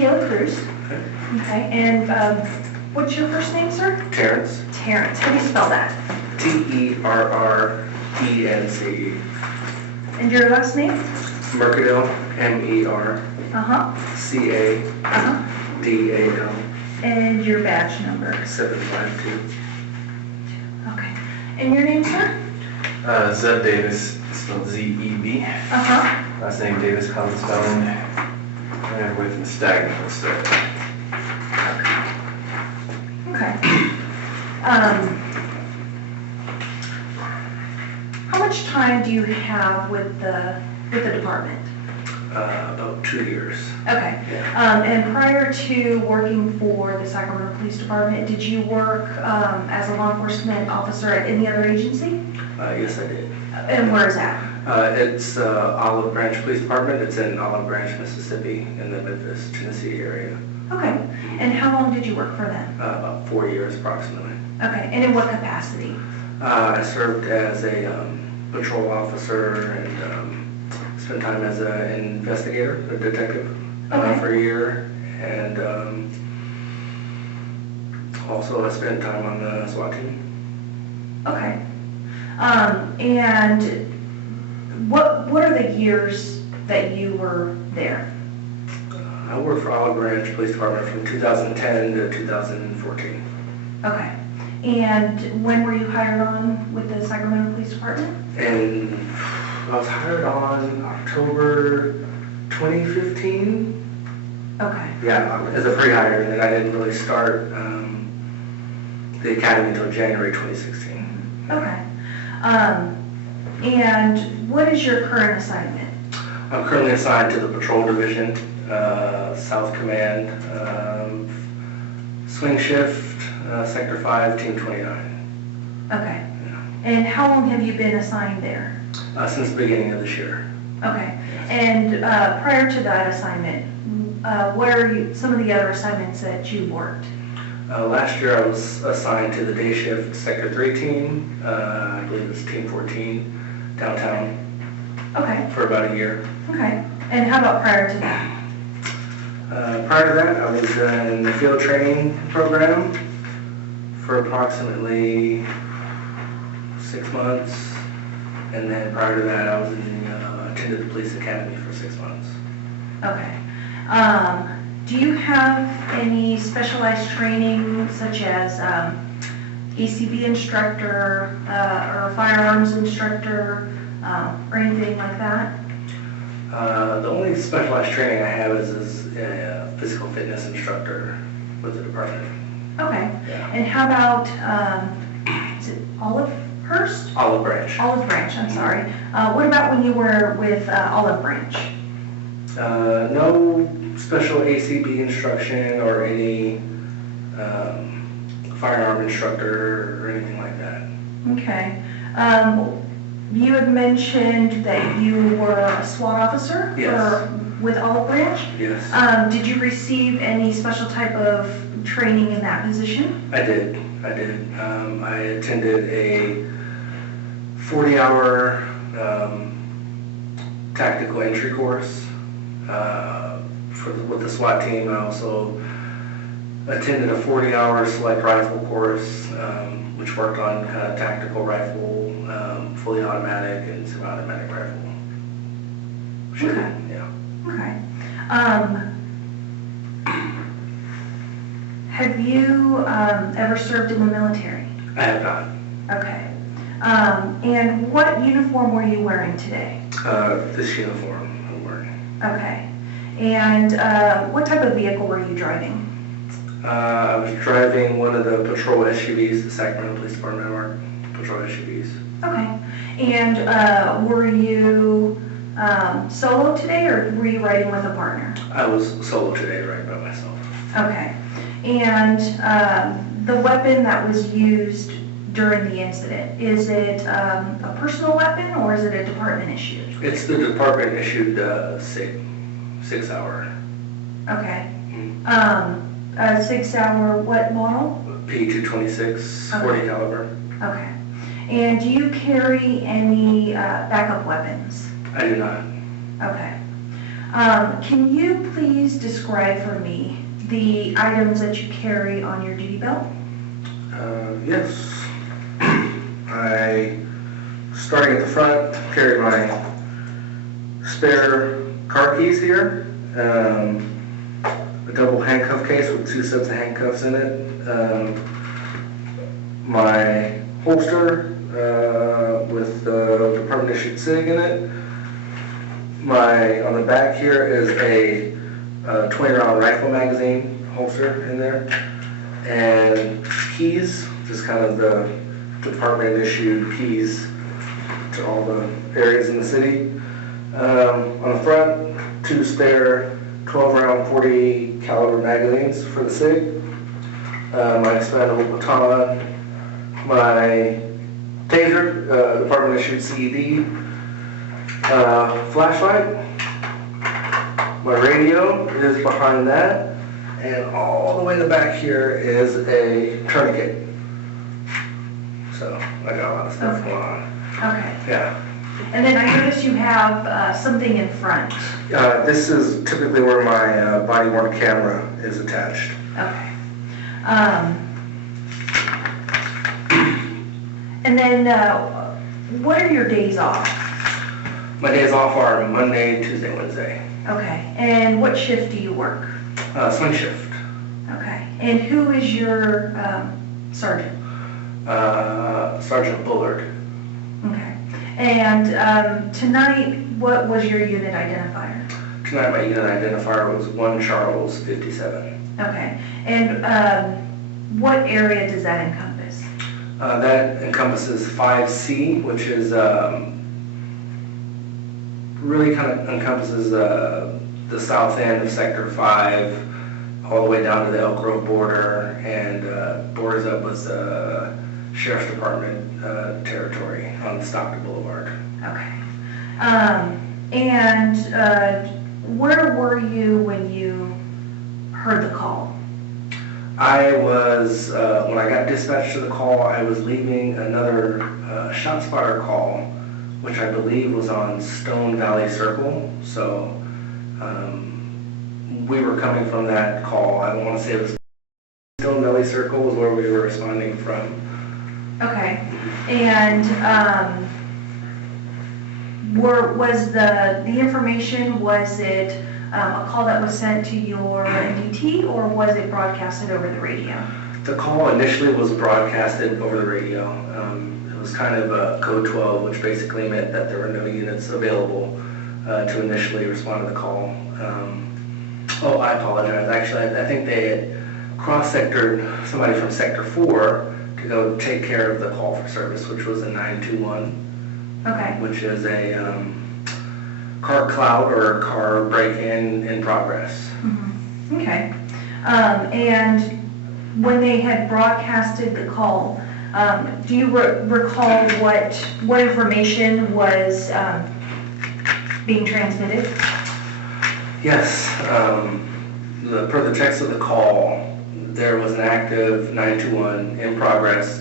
Kayla Cruz. Okay. Okay, and what's your first name, sir? Terrence. Terrence. How do you spell that? Terrence. And your last name? Mercadal, Mercadal. And your badge number? 752. Okay. And your name, sir? Zeb Davis, spelled Z-E-B. Last name Davis, common spelling. And away from the stagnant start. Okay. How much time do you have with the department? About 2 years. Okay. Yeah. And prior to working for the Sacramento Police Department, did you work as a law enforcement officer at any other agency? Yes, I did. And where is that? It's Olive Branch Police Department. It's in Olive Branch, Mississippi, in the Memphis, Tennessee area. Okay. And how long did you work for them? About 4 years approximately. Okay. And in what capacity? I served as a patrol officer and spent time as an investigator, a detective, for a year. And also I spent time on the SWAT team. Okay. And what are the years that you were there? I worked for Olive Branch Police Department from 2010 to 2014. Okay. And when were you hired on with the Sacramento Police Department? And I was hired on October 2015. Okay. Yeah, as a pre-hire, and then I didn't really start the academy until January 2016. Okay. And what is your current assignment? I'm currently assigned to the Patrol Division, South Command, Swing Shift, Sector 5, Team 29. Okay. And how long have you been assigned there? Since the beginning of this year. Okay. And prior to that assignment, what are some of the other assignments that you worked? Last year I was assigned to the day shift Sector 3 team, I believe it's Team 14, downtown. Okay. For about a year. Okay. And how about prior to that? Prior to that, I was in the field training program for approximately 6 months. And then prior to that, I was attended the police academy for 6 months. Okay. Do you have any specialized training such as ACB instructor or firearms instructor or anything like that? The only specialized training I have is a physical fitness instructor with the department. Okay. Yeah. And how about, is it Olivehurst? Olive Branch. Olive Branch, I'm sorry. What about when you were with Olive Branch? No special ACB instruction or any firearm instructor or anything like that. Okay. You had mentioned that you were a SWAT officer. Yes. With Olive Branch? Yes. Did you receive any special type of training in that position? I did. I attended a 40-hour tactical entry course with the SWAT team. I also attended a 40-hour select rifle course, which worked on tactical rifle, fully automatic and semi-automatic rifle. Okay. Yeah. Okay. Have you ever served in the military? I have not. Okay. And what uniform were you wearing today? This uniform I'm wearing. Okay. And what type of vehicle were you driving? I was driving one of the patrol SUVs, the Sacramento Police Department marked patrol SUVs. Okay. And were you solo today, or were you riding with a partner? I was solo today, right by myself. Okay. And the weapon that was used during the incident, is it a personal weapon or is it a department issued? It's the department issued 6-hour. Okay. 6-hour what model? P226, Okay. 40 caliber. Okay. And do you carry any backup weapons? I do not. Okay. Can you please describe for me the items that you carry on your duty belt? Yes. Starting at the front, carry my spare car keys here, a double handcuff case with 2 sets of handcuffs in it, my holster with the department issued SIG in it. On the back here is a 20-round rifle magazine holster in there, and keys, just kind of the department issued keys to all the areas in the city. On the front, 2 spare 12-round 40 caliber magazines for the SIG, my expandable baton, my taser, department issued CED, flashlight, my radio is behind that, and all the way in the back here is a tourniquet. So I got a lot of stuff going on. Okay. Yeah. And then I noticed you have something in front. This is typically where my body-worn camera is attached. Okay. And then what are your days off? My days off are Monday, Tuesday, Wednesday. Okay. And what shift do you work? Swing shift. Okay. And who is your sergeant? Sergeant Bullard. Okay. And tonight, what was your unit identifier? Tonight my unit identifier was 1 Charles 57. Okay. And what area does that encompass? That encompasses 5C, which is really kind of encompasses the south end of Sector 5 all the way down to the Elk Grove border, and borders up with the Sheriff's Department territory on Stockton Boulevard. Okay. And where were you when you heard the call? I was, when I got dispatched to the call, I was leaving another shot spotter call, which I believe was on Stone Valley Circle. So we were coming from that call. I want to say it was Stone Valley Circle was where we were responding from. Okay. And was the information, was it a call that was sent to your NDT, or was it broadcasted over the radio? The call initially was broadcasted over the radio. It was kind of a code 12, which basically meant that there were no units available to initially respond to the call. Oh, I apologize. Actually, I think they had cross-sectored somebody from Sector 4 to go take care of the call for service, which was a 921. Okay. Which is a car cloud or car break-in in progress. Mm-hmm. Okay. And when they had broadcasted the call, do you recall what information was being transmitted? Yes. Per the text of the call, there was an active 921 in progress.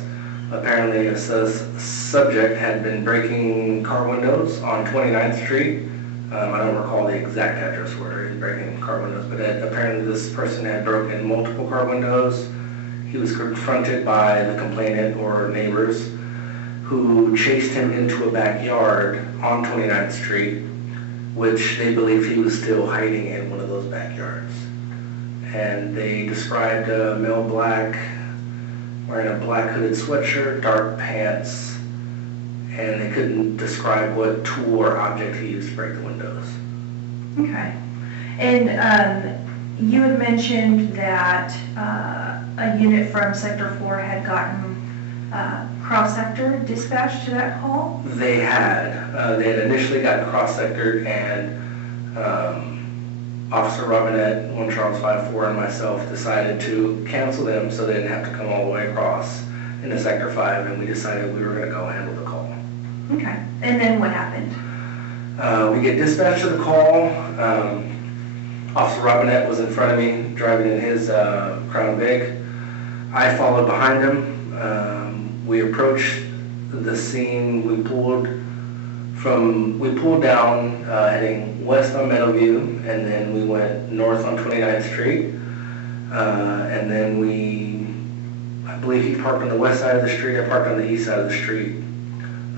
Apparently a subject had been breaking car windows on 29th Street. I don't recall the exact address where he was breaking car windows, but apparently this person had broken multiple car windows. He was confronted by the complainant or neighbors who chased him into a backyard on 29th Street, which they believed he was still hiding in one of those backyards. And they described a male black, wearing a black hooded sweatshirt, dark pants, and they couldn't describe what tool or object he used to break the windows. Okay. And you had mentioned that a unit from Sector 4 had gotten cross-sector dispatched to that call? They had initially gotten cross-sectored, and Officer Robinette, 1 Charles 54, and myself decided to cancel them so they didn't have to come all the way across into Sector 5, and we decided we were going to go handle the call. Okay. And then what happened? We get dispatched to the call. Officer Robinette was in front of me, driving in his Crown Vic. I followed behind him. We approached the scene. We pulled We pulled down heading west on Meadowview, and then we went north on 29th Street. And then I believe he parked on the west side of the street, I parked on the east side of the street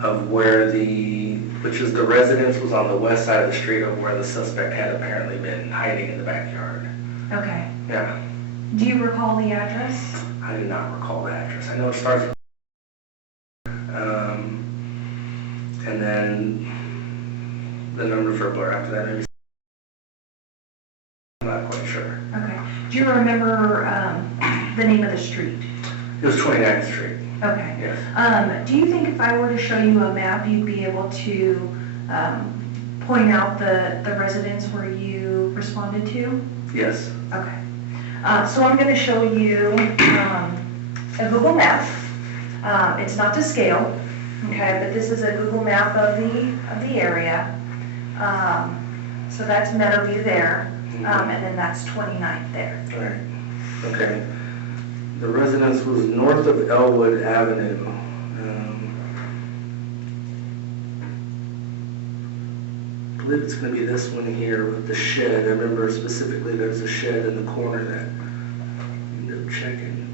of which is the residence was on the west side of the street of where the suspect had apparently been hiding in the backyard. Okay. Yeah. Do you recall the address? I do not recall the address. I know it starts with and then the numbers are blurred after that. Maybe I'm not quite sure. Okay. Do you remember the name of the street? It was 29th Street. Okay. Yes. Do you think if I were to show you a map, you'd be able to point out the residence where you responded to? Yes. Okay. So I'm going to show you a Google map. It's not to scale, okay, but this is a Google map of the area. So that's Meadowview there, and then that's 29th there. All right. Okay. The residence was north of Elwood Avenue. I believe it's going to be this one here with the shed. I remember specifically there's a shed in the corner that I ended up checking.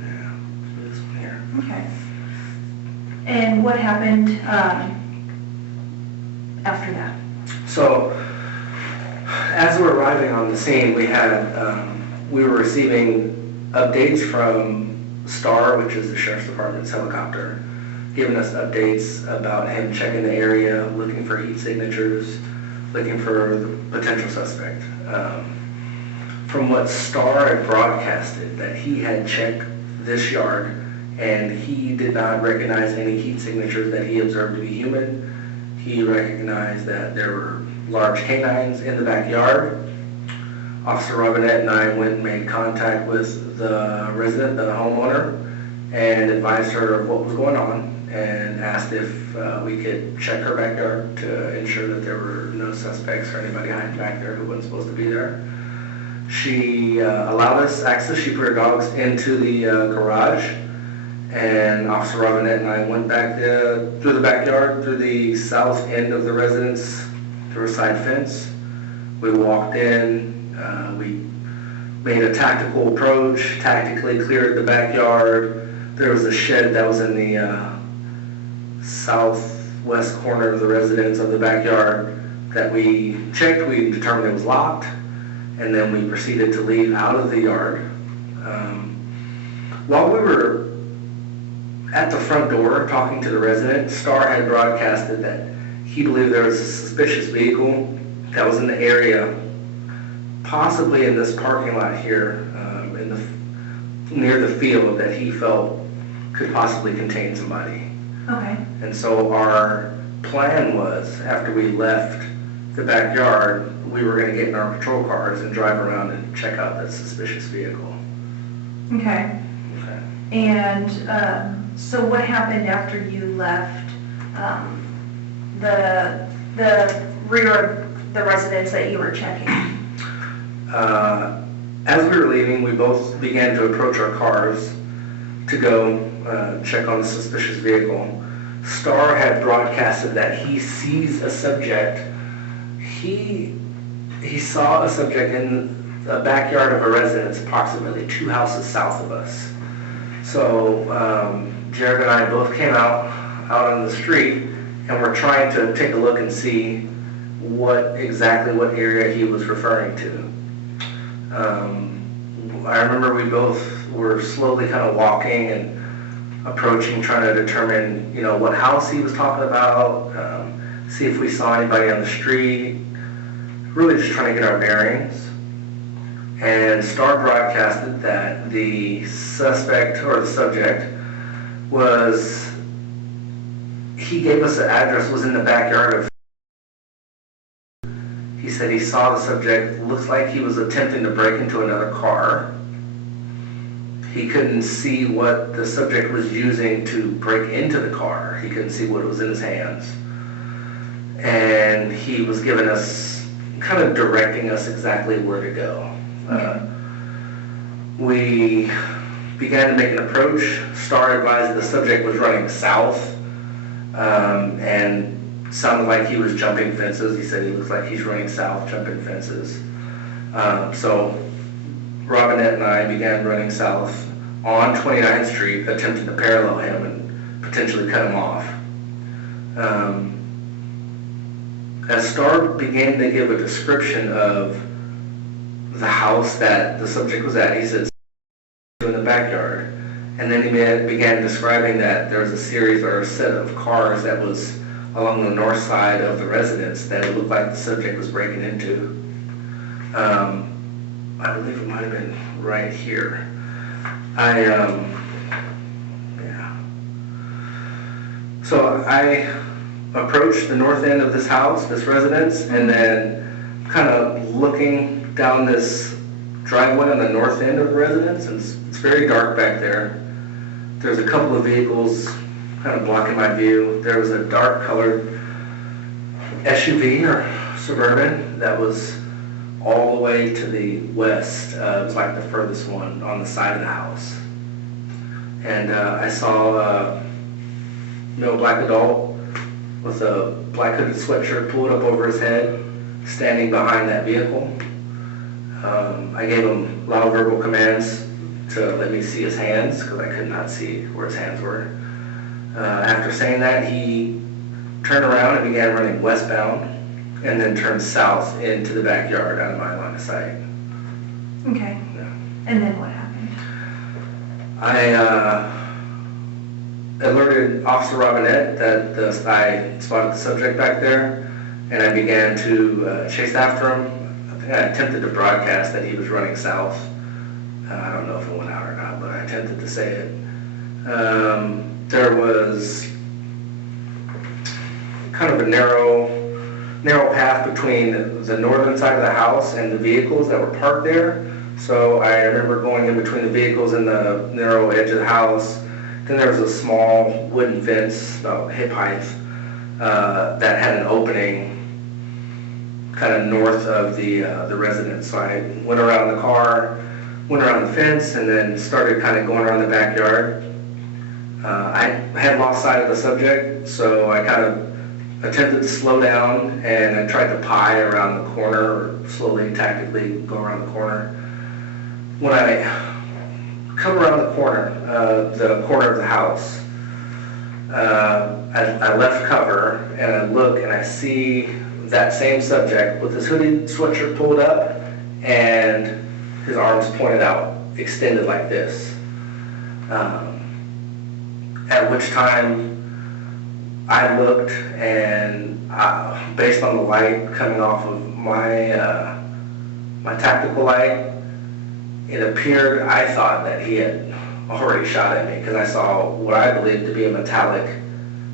Yeah, this one here. Okay. And what happened after that? So, as we're arriving on the scene, we were receiving updates from STAR, which is the Sheriff's Department's helicopter, giving us updates about him checking the area, looking for heat signatures, looking for the potential suspect. From what STAR had broadcasted, that he had checked this yard and he did not recognize any heat signatures that he observed to be human. He recognized that there were large canines in the backyard. Officer Robinette and I went and made contact with the resident, the homeowner, and advised her of what was going on and asked if we could check her backyard to ensure that there were no suspects or anybody hiding back there who wasn't supposed to be there. She allowed us access. She put her dogs into the garage, and Officer Robinette and I went back through the backyard, through the south end of the residence, through a side fence. We walked in. We made a tactical approach, tactically cleared the backyard. There was a shed that was in the southwest corner of the residence of the backyard that we checked. We determined it was locked, and then we proceeded to leave out of the yard. While we were at the front door talking to the resident, Starr had broadcasted that he believed there was a suspicious vehicle that was in the area, possibly in this parking lot here, near the field, that he felt could possibly contain somebody. Okay. And so our plan was, after we left the backyard, we were going to get in our patrol cars and drive around and check out that suspicious vehicle. Okay. Okay. And so what happened after you left the rear of the residence that you were checking? As we were leaving, we both began to approach our cars to go check on the suspicious vehicle. Starr had broadcasted that he sees a subject. He saw a subject in the backyard of a residence approximately 2 houses south of us. So Jared and I both came out on the street, and we're trying to take a look and see what area he was referring to. I remember we both were slowly kind of walking and approaching, trying to determine, what house he was talking about, see if we saw anybody on the street, really just trying to get our bearings. And Starr broadcasted that the suspect, or the subject, he gave us the address, was in the backyard of. He said he saw the subject, looks like he was attempting to break into another car. He couldn't see what the subject was using to break into the car. He couldn't see what was in his hands. And he was giving us, kind of directing us exactly where to go. We began to make an approach. Starr advised the subject was running south and sounded like he was jumping fences. He said he looks like he's running south, jumping fences. So Robinette and I began running south on 29th Street, attempting to parallel him and potentially cut him off. As Starr began to give a description of the house that the subject was at, he said, in the backyard. And then he began describing that there was a series or a set of cars that was along the north side of the residence that it looked like the subject was breaking into. I believe it might have been right here. So I approached the north end of this house, this residence, and then kind of looking down this driveway on the north end of the residence, and it's very dark back there. There's a couple of vehicles kind of blocking my view. There was a dark colored SUV or Suburban that was all the way to the west. It was like the furthest one on the side of the house. And I saw a black adult with a black hooded sweatshirt pulled up over his head, standing behind that vehicle. I gave him loud verbal commands to let me see his hands, because I could not see where his hands were. After saying that, he turned around and began running westbound, and then turned south into the backyard out of my line of sight. Okay. Yeah. And then what happened? I alerted Officer Robinette that I spotted the subject back there, and I began to chase after him. I think I attempted to broadcast that he was running south. I don't know if it went out or not, but I attempted to say it. There was kind of a narrow path between the northern side of the house and the vehicles that were parked there. So I remember going in between the vehicles and the narrow edge of the house. Then there was a small wooden fence, about hip height, that had an opening kind of north of the residence. So I went around the car, went around the fence, and then started kind of going around the backyard. I had lost sight of the subject, so I kind of attempted to slow down, and I tried to pie around the corner, or slowly, tactically go around the corner. When I come around the corner of the house, I left cover, and I look, and I see that same subject with his hoodie sweatshirt pulled up, and his arms pointed out, extended like this. At which time I looked, and based on the light coming off of my my tactical light, it appeared, I thought, that he had already shot at me, because I saw what I believed to be a metallic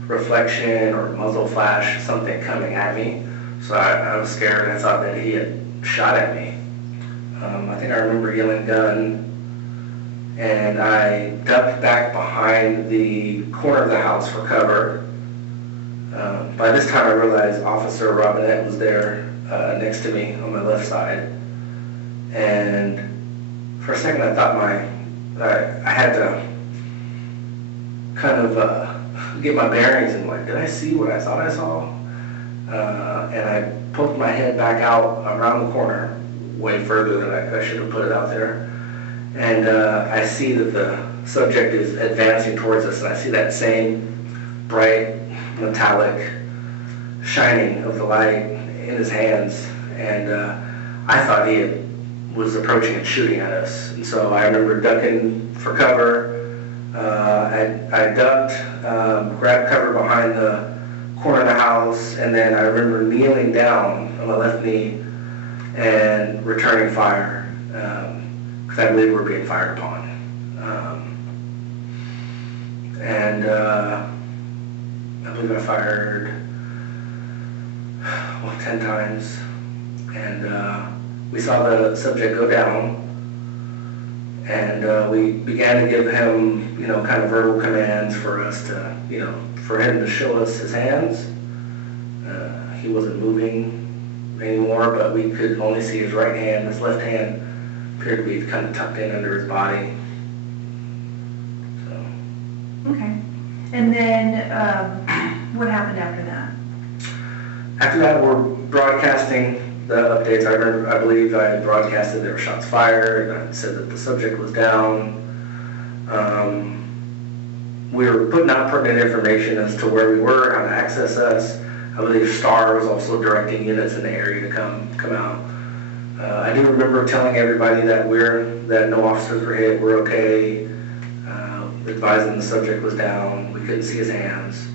reflection or muzzle flash, something coming at me. So I was scared. I thought that he had shot at me. I think I remember yelling gun, and I ducked back behind the corner of the house for cover. By this time I realized Officer Robinette was there next to me on my left side. And for a second I thought I had to kind of get my bearings and like, did I see what I thought I saw? And I poked my head back out around the corner, way further than I should have put it out there. And I see that the subject is advancing towards us, and I see that same bright, metallic shining of the light in his hands. And I thought he was approaching and shooting at us. And so I remember ducking for cover. I ducked, grabbed cover behind the corner of the house, and then I remember kneeling down on my left knee and returning fire, because I believe we were being fired upon. I believe I fired 10 times, and we saw the subject go down, and we began to give him, kind of verbal commands for us to, for him to show us his hands. He wasn't moving anymore, but we could only see his right hand. His left hand appeared to be kind of tucked in under his body. So. Okay. And then What happened after that? After that, we're broadcasting the updates. I believe I broadcasted there were shots fired. I said that the subject was down. We were putting out pertinent information as to where we were, how to access us. I believe Star was also directing units in the area to come out. I do remember telling everybody that no officers were hit, we're okay, advising the subject was down, we couldn't see his hands.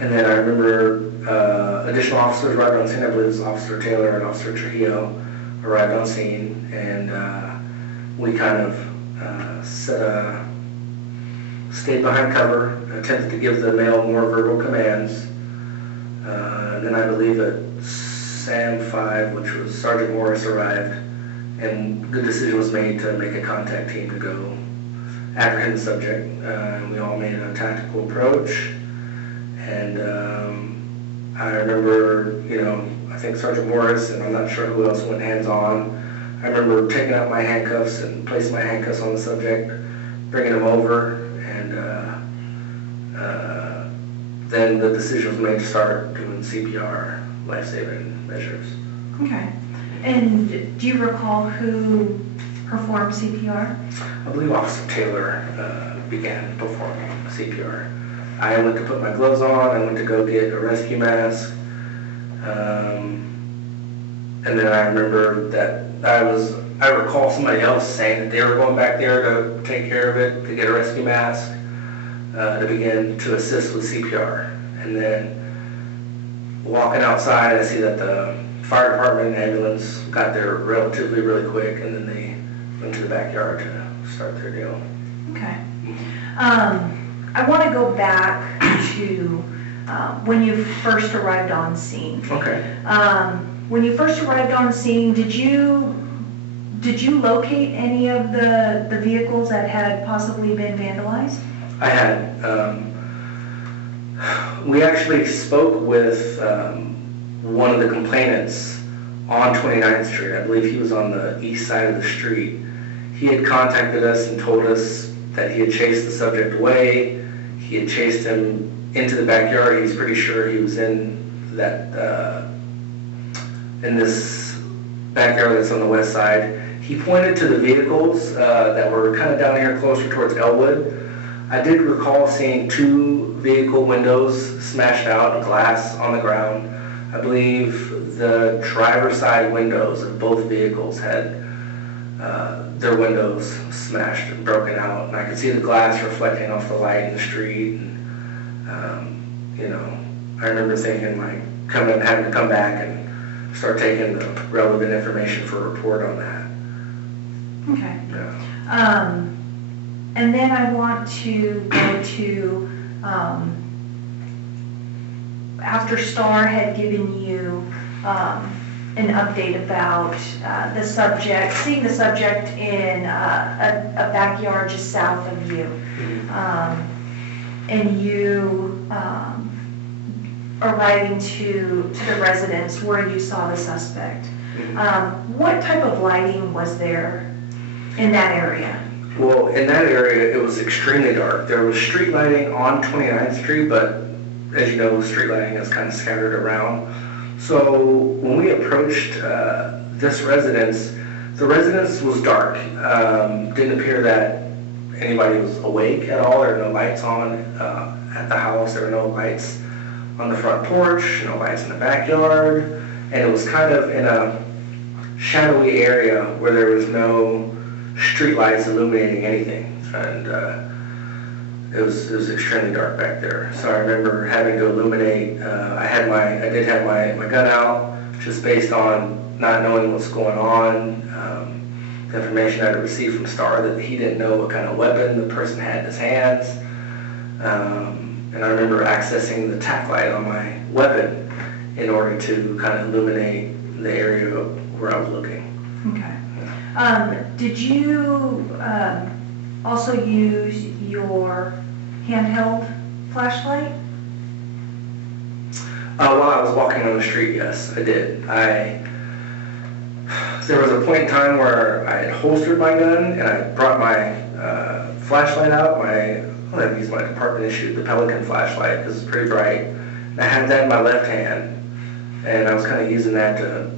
And then I remember additional officers arrived on scene. I believe it was Officer Taylor and Officer Trujillo arrived on scene, and we kind of stayed behind cover, attempted to give the male more verbal commands. And then I believe that SAM 5, which was Sergeant Morris, arrived, and the decision was made to make a contact team to go apprehend the subject. We all made a tactical approach, and I remember, I think Sergeant Morris, and I'm not sure who else went hands-on. I remember taking out my handcuffs and placing my handcuffs on the subject, bringing him over, and then the decision was made to start doing CPR, life-saving measures. Okay. And do you recall who performed CPR? I believe Officer Taylor began performing CPR. I went to put my gloves on, I went to go get a rescue mask, and then I remember that I recall somebody else saying that they were going back there to take care of it, to get a rescue mask, to begin to assist with CPR. And then walking outside, I see that the fire department and ambulance got there relatively really quick, and then they went to the backyard to start their deal. Okay. I want to go back to when you first arrived on scene. Okay. When you first arrived on scene, did you locate any of the vehicles that had possibly been vandalized? I had. We actually spoke with one of the complainants on 29th Street. I believe he was on the east side of the street. He had contacted us and told us that he had chased the subject away. He had chased him into the backyard. He's pretty sure he was in this backyard that's on the west side. He pointed to the vehicles that were kind of down here closer towards Elwood. I did recall seeing 2 vehicle windows smashed out and glass on the ground. I believe the driver's side windows of both vehicles had their windows smashed and broken out, and I could see the glass reflecting off the light in the street. And, I remember thinking like having to come back and start taking the relevant information for a report on that. Okay. Yeah. And then I want to go to after Star had given you an update about the subject, seeing the subject in a backyard just south of you, and you arriving to the residence where you saw the suspect. What type of lighting was there in that area? Well, in that area, it was extremely dark. There was street lighting on 29th Street, but as you know, street lighting is kind of scattered around. So when we approached this residence, the residence was dark. Didn't appear that anybody was awake at all. There were no lights on at the house. There were no lights on the front porch, no lights in the backyard. And it was kind of in a shadowy area where there was no street lights illuminating anything. And it was extremely dark back there. So I remember having to illuminate. I did have my gun out, just based on not knowing what's going on. The information I had received from Star that he didn't know what kind of weapon the person had in his hands. And I remember accessing the tack light on my weapon in order to kind of illuminate the area where I was looking. Okay. Did you also use your handheld flashlight? While I was walking on the street, yes, I did. There was a point in time where I had holstered my gun and I brought my flashlight out, my I've used my department issued, the Pelican flashlight, because it's pretty bright. And I had that in my left hand, and I was kind of using that to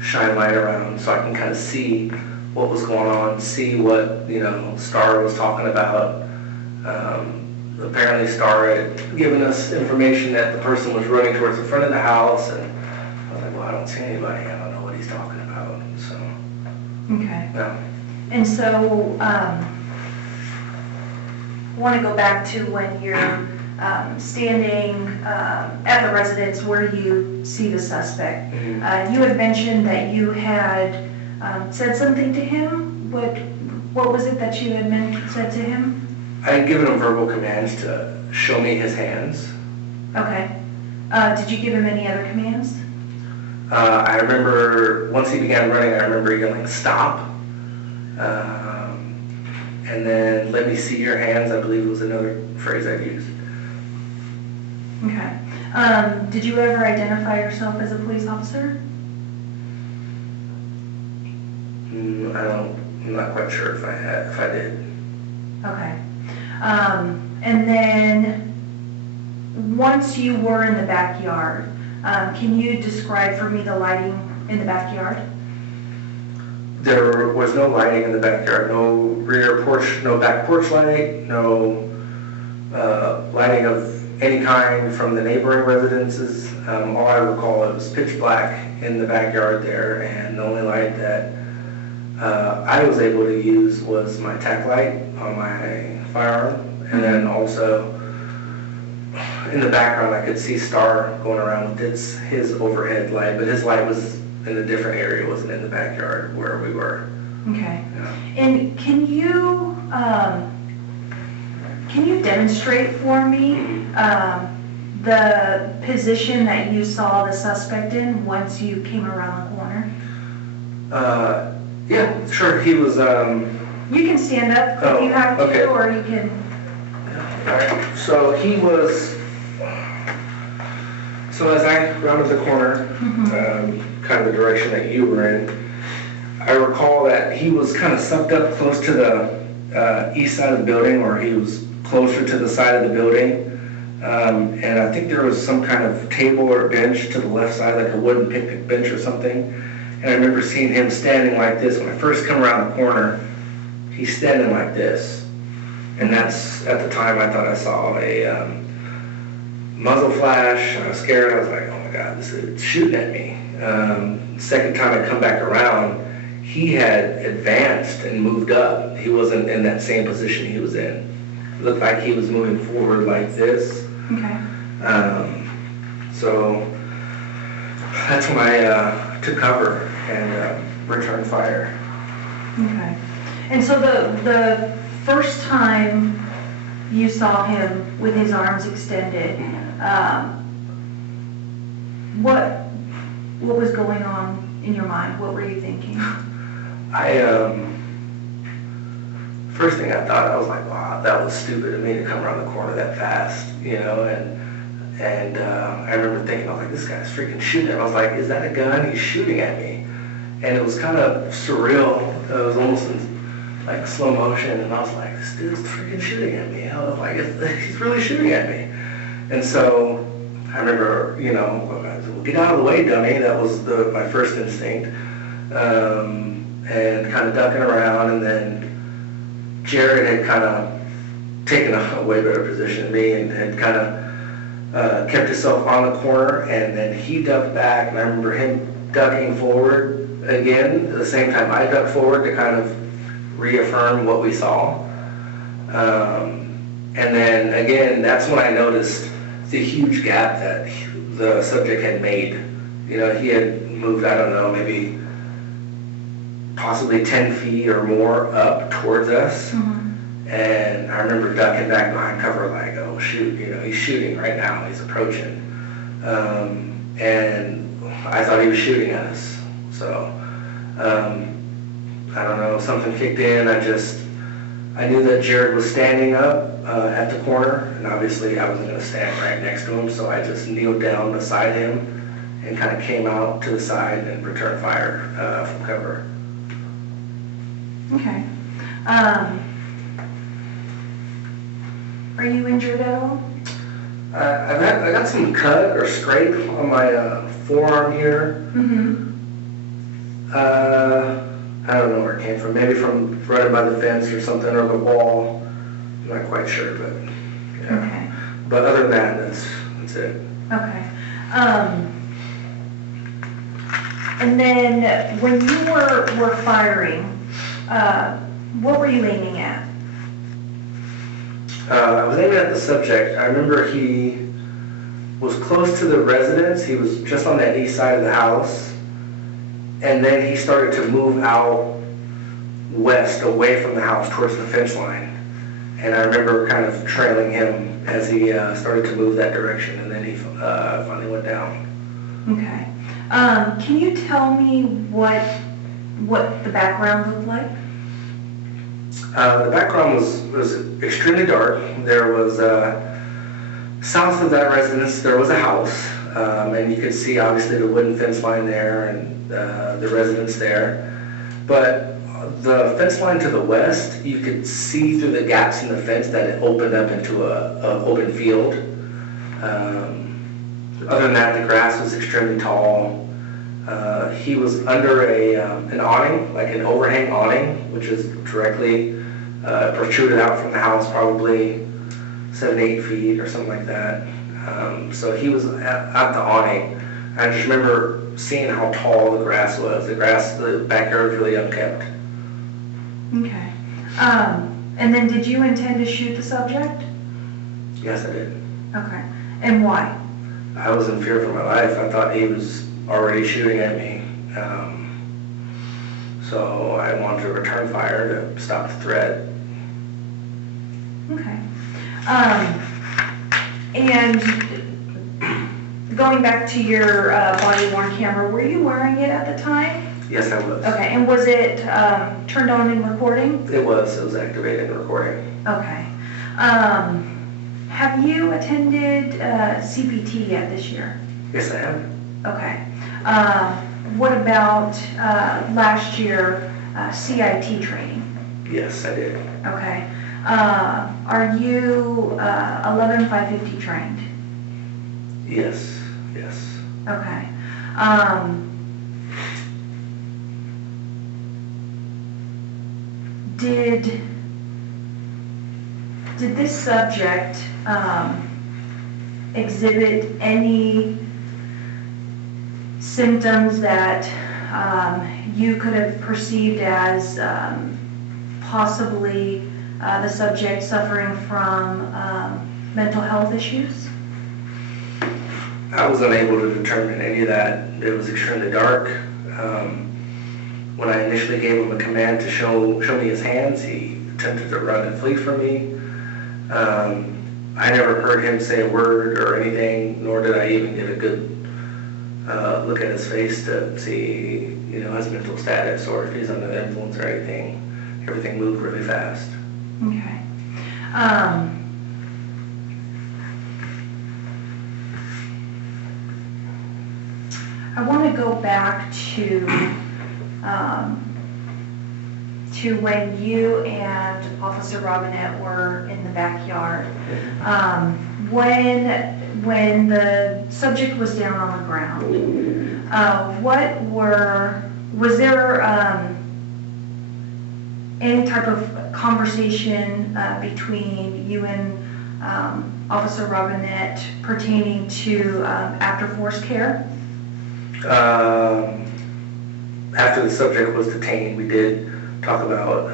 shine light around so I can kind of see what was going on, see what, Star was talking about. Apparently Star had given us information that the person was running towards the front of the house, and I was like, well, I don't see anybody, I don't know what he's talking about, so. Okay. Yeah. And so, I want to go back to when you're standing at the residence where you see the suspect. Mm-hmm. You had mentioned that you had said something to him. What was it that you had said to him? I had given him verbal commands to show me his hands. Okay. Did you give him any other commands? I remember, once he began running, I remember yelling, stop. And then, let me see your hands, I believe was another phrase I'd used. Okay. Did you ever identify yourself as a police officer? I'm not quite sure if I did. Okay. And then, once you were in the backyard, can you describe for me the lighting in the backyard? There was no lighting in the backyard, no rear porch, no back porch light, no lighting of any kind from the neighboring residences. All I recall, it was pitch black in the backyard there, and the only light that I was able to use was my tack light on my firearm, and then also in the background I could see Star going around with his overhead light, but his light was in a different area, it wasn't in the backyard where we were. Okay. Yeah. And can you demonstrate for me the position that you saw the suspect in once you came around the corner? Yeah, sure. He was. You can stand up if you have to, okay. or you can. All right. So he was. So as I rounded the corner, kind of the direction that you were in, I recall that he was kind of sucked up close to the east side of the building, or he was closer to the side of the building. And I think there was some kind of table or bench to the left side, like a wooden picnic bench or something. And I remember seeing him standing like this. When I first come around the corner, he's standing like this. And that's, at the time, I thought I saw a muzzle flash. I was scared. I was like, oh my God, this is shooting at me. Second time I come back around, he had advanced and moved up. He wasn't in that same position he was in. It looked like he was moving forward like this. Okay. So that's when I took cover and returned fire. Okay. And so the first time you saw him with his arms extended, what was going on in your mind? What were you thinking? First thing I thought, I was like, wow, that was stupid of me to come around the corner that fast, and I remember thinking, I was like, this guy's freaking shooting. I was like, is that a gun? He's shooting at me. And it was kind of surreal. It was almost in like slow motion, and I was like, this dude's freaking shooting at me. I was like, he's really shooting at me. And so I remember, well, get out of the way, dummy. That was my first instinct. And kind of ducking around, and then Jared had kind of taken a way better position than me and had kind of kept himself on the corner, and then he ducked back, and I remember him ducking forward again at the same time I ducked forward to kind of reaffirm what we saw. And then again, that's when I noticed the huge gap that the subject had made. He had moved, I don't know, maybe possibly 10 feet or more up towards us. And I remember ducking back behind cover like, oh shoot, he's shooting right now, he's approaching. And I thought he was shooting at us. So, I don't know, something kicked in. I knew that Jared was standing up at the corner, and obviously I wasn't going to stand right next to him, so I just kneeled down beside him and kind of came out to the side and returned fire from cover. Okay. Are you injured at all? I got some cut or scrape on my forearm here. Mm-hmm. I don't know where it came from. Maybe from running by the fence or something, or the wall. I'm not quite sure, but yeah. Okay. But other than that, that's it. Okay. And then when you were firing, what were you aiming at? I was aiming at the subject. I remember he was close to the residence. He was just on that east side of the house. And then he started to move out west, away from the house, towards the fence line. And I remember kind of trailing him as he started to move that direction, and then he finally went down. Okay. Can you tell me what the background looked like? The background was extremely dark. There was, south of that residence, there was a house, and you could see obviously the wooden fence line there and the residence there. But the fence line to the west, you could see through the gaps in the fence that it opened up into an open field. Other than that, the grass was extremely tall. He was under an awning, like an overhang awning, which is directly protruded out from the house, probably 7-8 feet or something like that. So he was at the awning. I just remember seeing how tall the grass was. The backyard was really unkept. Okay. And then did you intend to shoot the subject? Yes, I did. Okay. And why? I was in fear for my life. I thought he was already shooting at me. So I wanted to return fire to stop the threat. Okay. And going back to your body-worn camera, were you wearing it at the time? Yes, I was. Okay. And was it turned on in recording? It was activated in recording. Okay. Have you attended CPT yet this year? Yes, I have. Okay. What about last year CIT training? Yes, I did. Okay. Are you 11550 trained? Yes, yes. Okay. Did this subject exhibit any symptoms that you could have perceived as possibly the subject suffering from mental health issues? I was unable to determine any of that. It was extremely dark. When I initially gave him a command to show me his hands, he attempted to run and flee from me. I never heard him say a word or anything, nor did I even get a good look at his face to see, his mental status or if he's under the influence or anything. Everything moved really fast. Okay. I want to go back to when you and Officer Robinette were in the backyard. When the subject was down on the ground, was there any type of conversation between you and Officer Robinette pertaining to after force care? After the subject was detained, we did talk about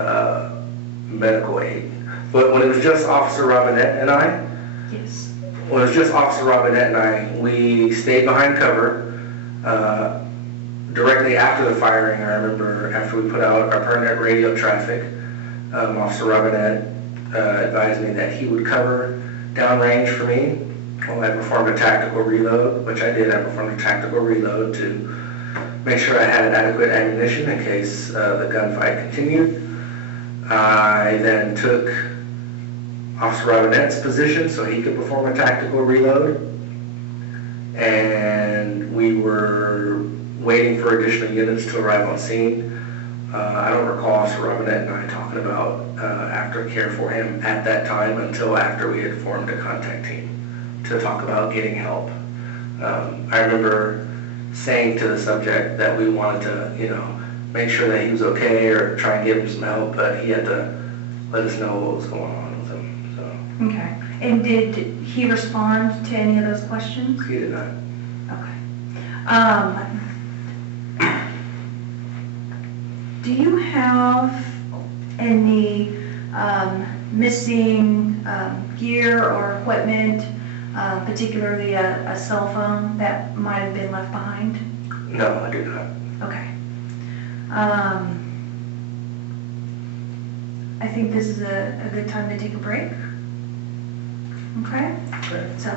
medical aid. But when it was just Officer Robinette and I, Yes. when it was just Officer Robinette and I, we stayed behind cover. Directly after the firing, I remember after we put out our permanent radio traffic, Officer Robinette advised me that he would cover downrange for me while I performed a tactical reload, which I did. I performed a tactical reload to make sure I had adequate ammunition in case the gunfight continued. I then took Officer Robinette's position so he could perform a tactical reload, and we were waiting for additional units to arrive on scene. I don't recall Officer Robinette and I talking about aftercare for him at that time until after we had formed a contact team to talk about getting help. I remember saying to the subject that we wanted to, you know, make sure that he was okay or try and give him some help, but he had to let us know what was going on with him, so. Okay. And did he respond to any of those questions? He did not. Okay. Do you have any missing gear or equipment, particularly a cell phone that might have been left behind? No, I do not. Okay. I think this is a good time to take a break. Okay? Okay. So.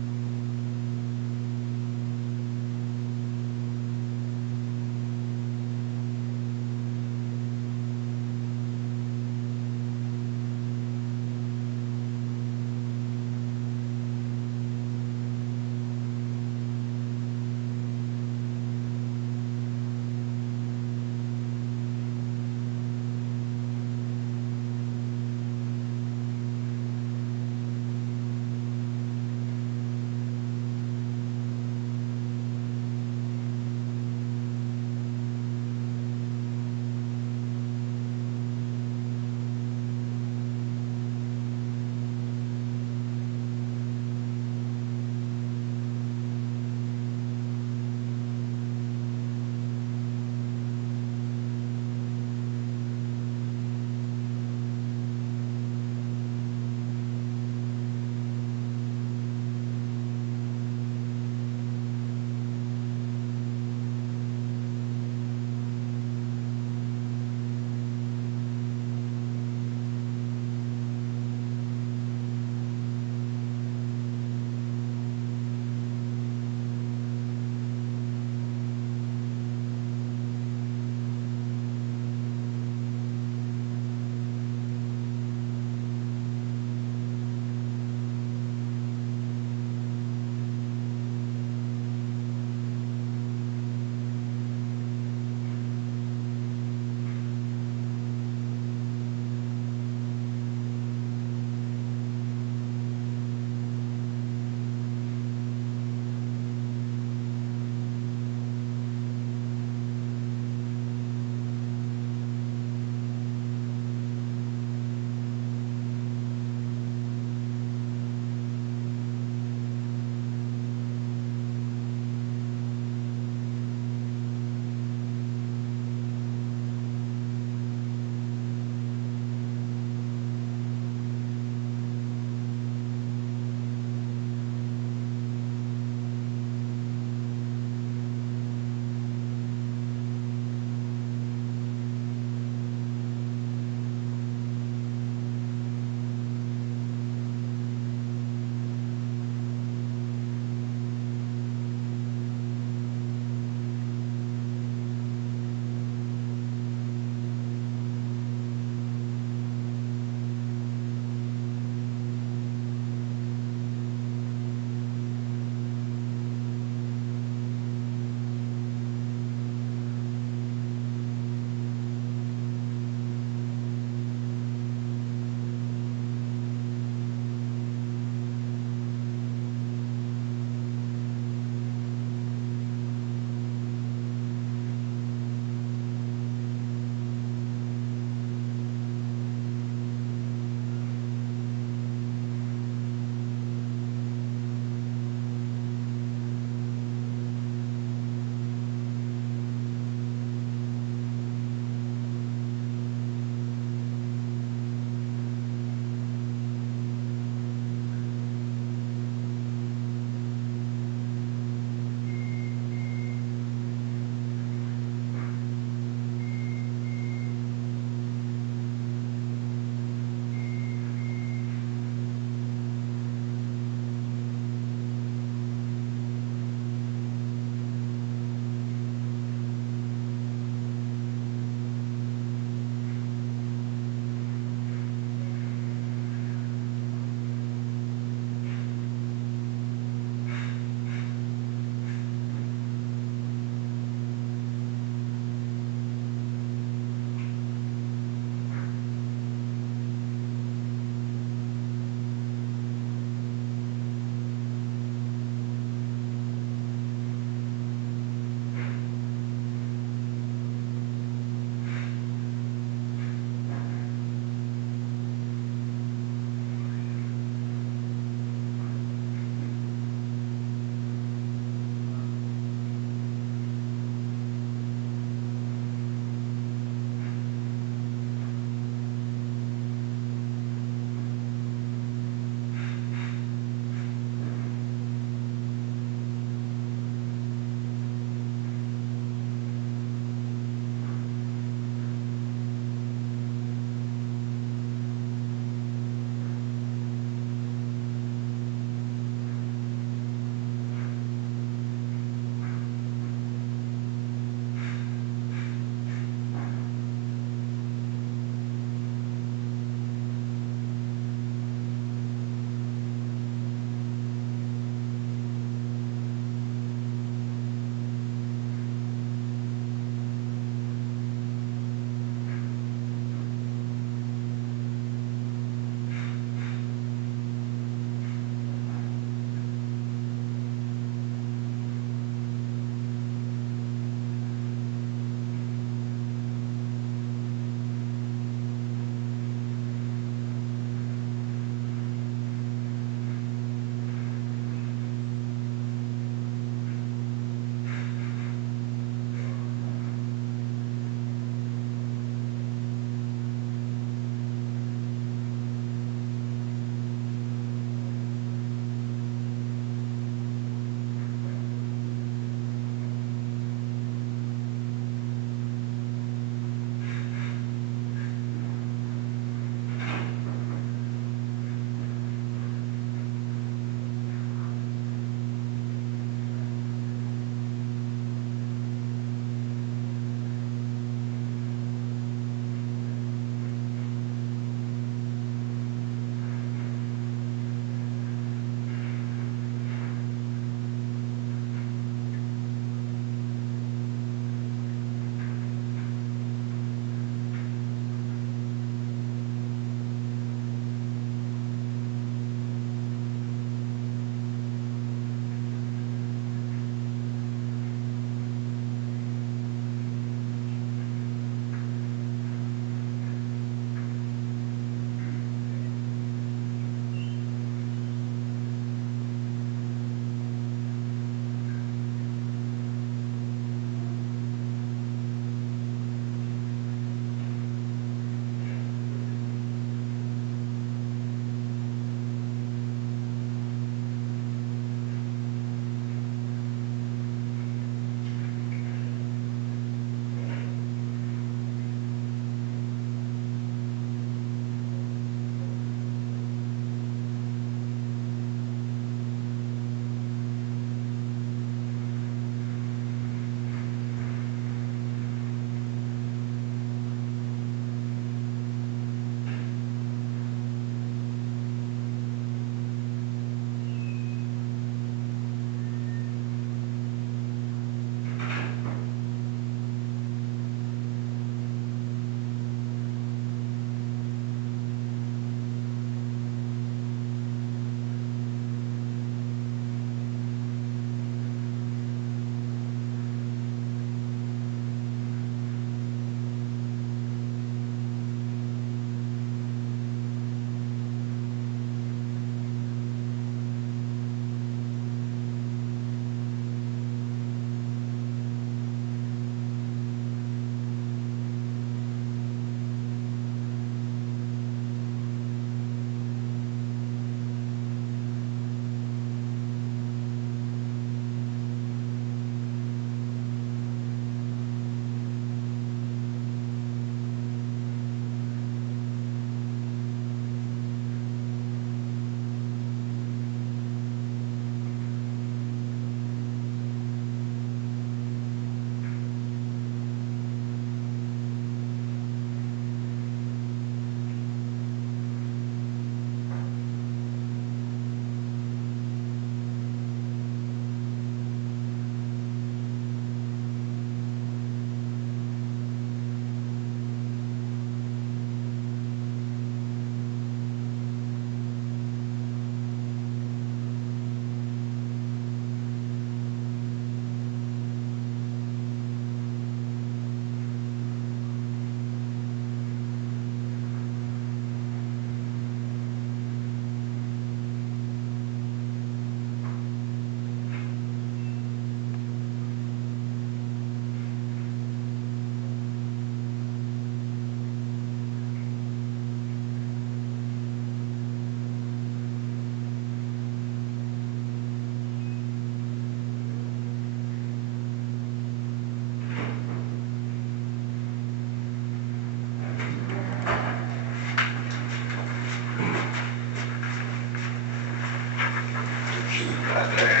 Okay.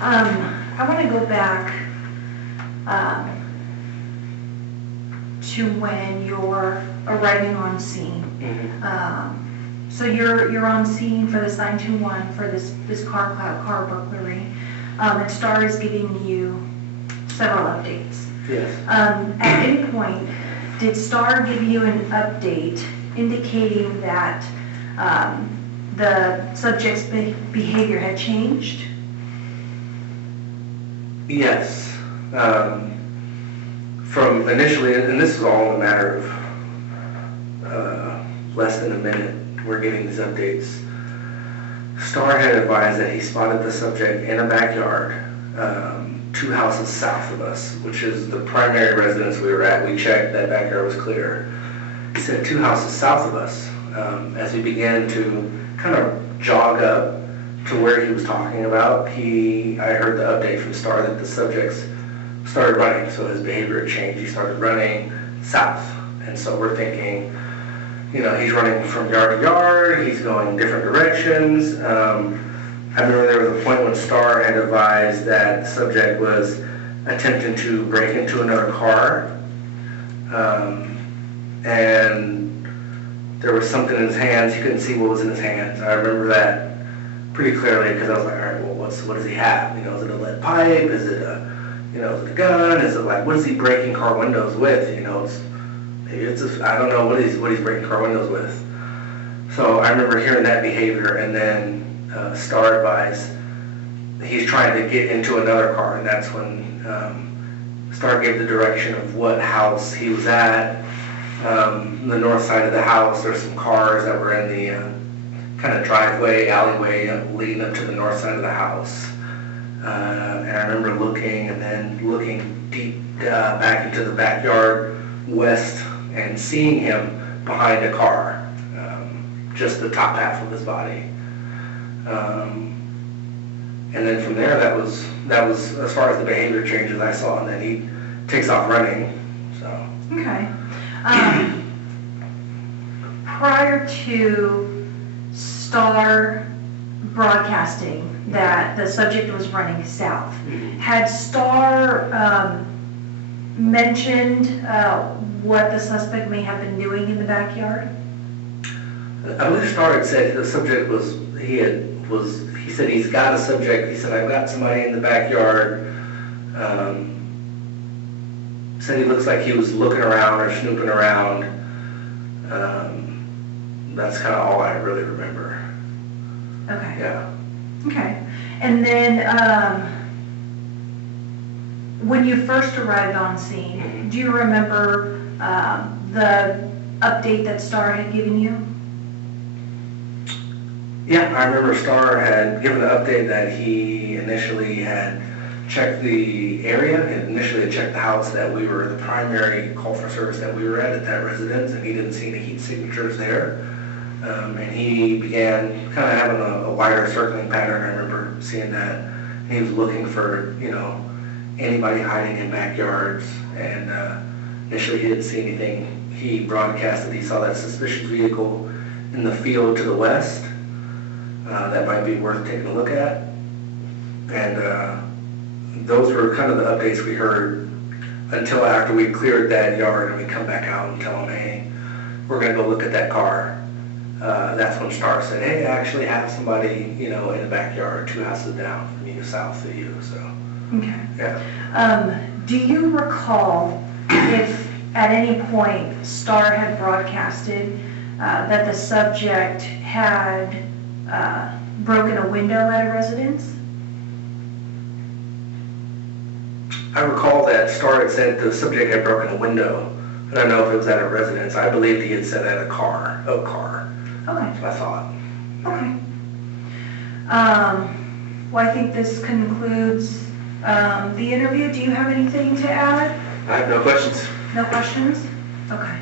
I want to go back to when you're arriving on scene. So you're on scene for this 921 for this car burglary, and Star is giving you several updates. Yes. At any point, did Star give you an update indicating that the subject's behavior had changed? Yes. From initially, and this is all in a matter of less than a minute, we're getting these updates. Star had advised that he spotted the subject in a backyard, 2 houses south of us, which is the primary residence we were at. We checked, that backyard was clear. He said 2 houses south of us. As we began to kind of jog up to where he was talking about, I heard the update from Star that the subjects started running, so his behavior had changed. He started running south, and so we're thinking, you know, he's running from yard to yard, he's going different directions. I remember there was a point when Star had advised that the subject was attempting to break into another car, and there was something in his hands. He couldn't see what was in his hands. I remember that pretty clearly because I was like, all right, well, what does he have? You know, is it a lead pipe? Is it a, you know, is it a gun? Is it like, what is he breaking car windows with? You know, I don't know what he's breaking car windows with. So I remember hearing that behavior, and then Star advised he's trying to get into another car, and that's when Star gave the direction of what house he was at. The north side of the house, there's some cars that were in the kind of driveway, alleyway leading up to the north side of the house. And I remember looking and then looking deep back into the backyard west and seeing him behind a car, just the top half of his body. And then from there, that was as far as the behavior changes I saw, and then he takes off running. So. Okay. Prior to Star broadcasting that the subject was running south, had Star mentioned what the suspect may have been doing in the backyard? I believe Star had said the subject he said he's got a subject. He said, I've got somebody in the backyard. Said he looks like he was looking around or snooping around. That's kind of all I really remember. Okay. Yeah. Okay. And then when you first arrived on scene, do you remember the update that Star had given you? Yeah, I remember Star had given an update that he initially had checked the area, and initially had checked the house that we were, the primary call for service that we were at that residence, and he didn't see any heat signatures there. And he began kind of having a wider circling pattern. I remember seeing that. And he was looking for, you know, anybody hiding in backyards, and initially he didn't see anything. He broadcasted he saw that suspicious vehicle in the field to the west. That might be worth taking a look at. And those were kind of the updates we heard until after we cleared that yard and we come back out and tell them, hey, we're going to go look at that car. That's when Star said, hey, I actually have somebody, you know, in the backyard 2 houses down from you, south of you, so. Okay. Yeah. Do you recall if at any point Star had broadcasted that the subject had broken a window at a residence? I recall that Star had said the subject had broken a window. I don't know if it was at a residence. I believed he had said at a car. Okay. That's what I thought. Okay. Well, I think this concludes the interview. Do you have anything to add? I have no questions. No questions? Okay.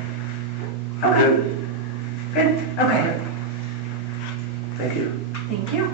Okay. Good. Okay. Thank you. Thank you.